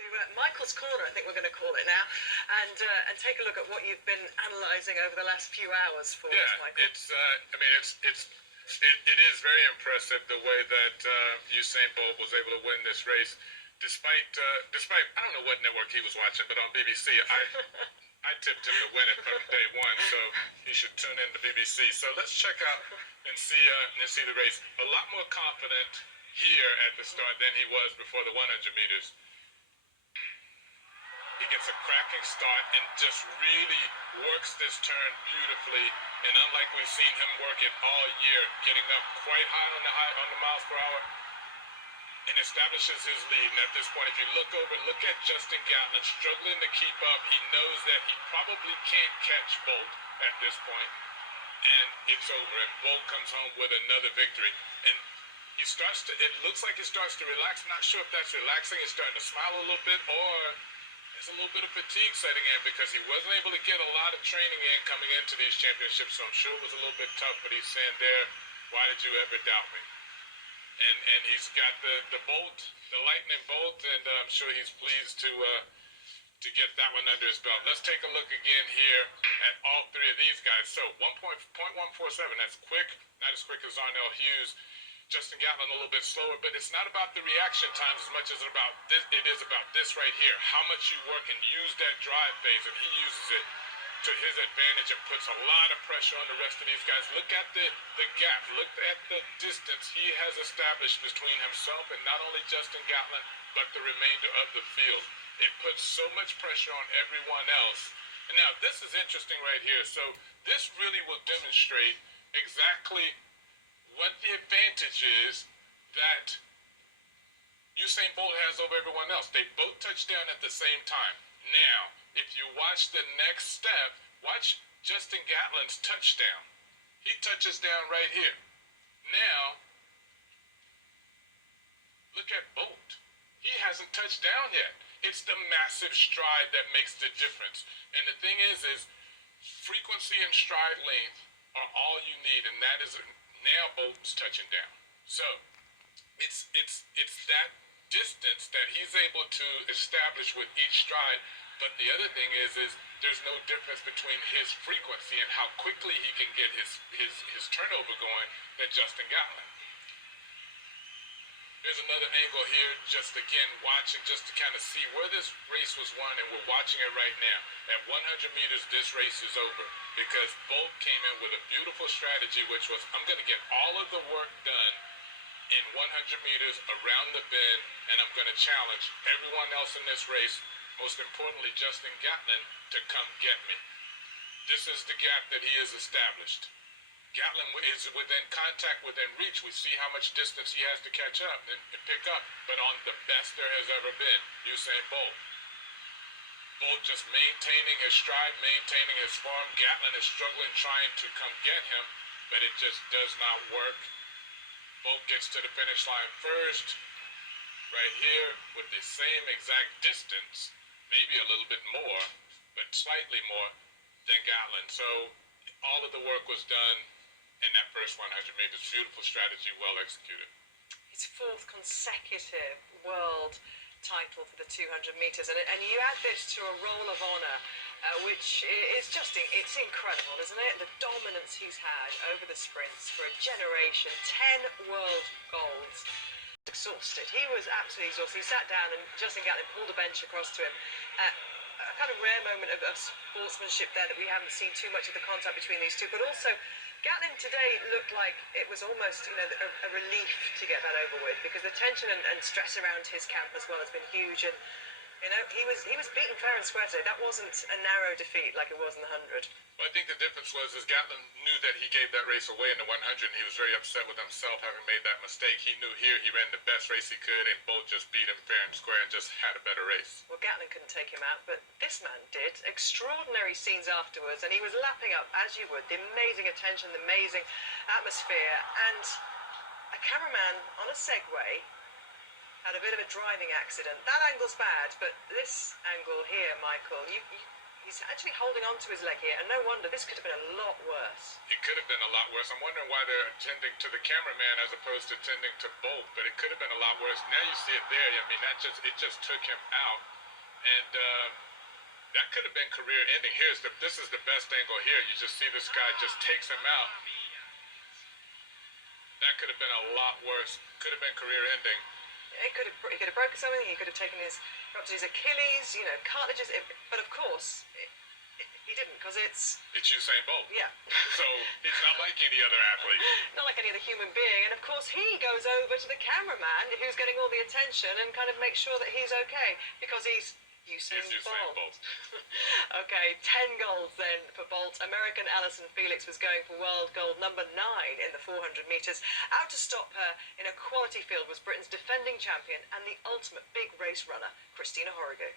To Michael's Corner, I think we're going to call it now, and take a look at what you've been analysing over the last few hours for us, Michael. It is very impressive the way that Usain Bolt was able to win this race, despite I don't know what network he was watching, but on BBC, I tipped him to win it from day one, so he should tune in to BBC. So let's check out and see the race. A lot more confident here at the start than he was before the 100 meters. He gets a cracking start and just really works this turn beautifully. And unlike we've seen him work it all year, getting up quite high on the miles per hour, and establishes his lead. And at this point, if you look over, look at Justin Gatlin struggling to keep up. He knows that he probably can't catch Bolt at this point, and it's over. And Bolt comes home with another victory. And it looks like he starts to relax. I'm not sure if that's relaxing. He's starting to smile a little bit, or there's a little bit of fatigue setting in because he wasn't able to get a lot of training in coming into these championships, so I'm sure it was a little bit tough, but he's saying there, why did you ever doubt me? And he's got the bolt, the lightning bolt, and I'm sure he's pleased to get that one under his belt. Let's take a look again here at all three of these guys. So 1.147, that's quick, not as quick as Arnell Hughes. Justin Gatlin a little bit slower, but it's not about the reaction times as much as it is about this right here. How much you work and use that drive phase, and he uses it to his advantage and puts a lot of pressure on the rest of these guys. Look at the gap. Look at the distance he has established between himself and not only Justin Gatlin, but the remainder of the field. It puts so much pressure on everyone else. And now this is interesting right here. So this really will demonstrate exactly what the advantage is that Usain Bolt has over everyone else. They both touch down at the same time. Now, if you watch the next step, watch Justin Gatlin's touchdown. He touches down right here. Now, look at Bolt. He hasn't touched down yet. It's the massive stride that makes the difference. And the thing is frequency and stride length are all you need, and that is now Bolt's touching down. So it's that distance that he's able to establish with each stride. But the other thing is there's no difference between his frequency and how quickly he can get his turnover going than Justin Gatlin. There's another angle here, just again watching, just to kind of see where this race was won, and we're watching it right now. At 100 meters, this race is over because Bolt came in with a beautiful strategy, which was, I'm going to get all of the work done in 100 meters around the bend, and I'm going to challenge everyone else in this race, most importantly Justin Gatlin, to come get me. This is the gap that he has established. Gatlin is within contact, within reach. We see how much distance he has to catch up and pick up, but on the best there has ever been, Usain Bolt. Bolt just maintaining his stride, maintaining his form. Gatlin is struggling, trying to come get him, but it just does not work. Bolt gets to the finish line first, right here, with the same exact distance, maybe a little bit more, but slightly more than Gatlin. So all of the work was done in that first 100 meters. Beautiful strategy, well executed. His fourth consecutive world title for the 200 meters, and you add this to a roll of honor, which is just, it's incredible, isn't it? The dominance he's had over the sprints for a generation. 10 world golds. Exhausted. He was absolutely exhausted. He sat down and Justin Gatlin pulled a bench across to him. A kind of rare moment of sportsmanship there that we haven't seen too much of the contact between these two, but also Gatlin today looked like it was almost, a relief to get that over with, because the tension and stress around his camp as well has been huge, and he was beaten fair and square today. That wasn't a narrow defeat like it was in the 100. Well, I think the difference was Gatlin knew that he gave that race away in the 100, and he was very upset with himself having made that mistake. He knew here he ran the best race he could, and Bolt just beat him fair and square and just had a better race. Well, Gatlin couldn't take him out, but this man did. Extraordinary scenes afterwards, and he was lapping up, as you would, the amazing attention, the amazing atmosphere, and a cameraman on a Segway had a bit of a driving accident. That angle's bad, but this angle here, Michael, he's actually holding on to his leg here, and no wonder. This could have been a lot worse. It could have been a lot worse. I'm wondering why they're attending to the cameraman as opposed to attending to Bolt, but it could have been a lot worse. Now you see it there. I mean, it just took him out. And that could have been career ending. This is the best angle here. You just see this guy just takes him out. That could have been a lot worse. Could have been career ending. He could have broken something. He could have ruptured his Achilles. You know, cartilages. But of course, he didn't, because it's Usain Bolt. Yeah. So he's not like any other athlete. Not like any other human being. And of course, he goes over to the cameraman, who's getting all the attention, and kind of makes sure that he's okay, because he's Usain Bolt. Okay, 10 golds then for Bolt. American Alison Felix was going for world gold number 9 in the 400 metres. Out to stop her in a quality field was Britain's defending champion and the ultimate big race runner, Christina Horrigan.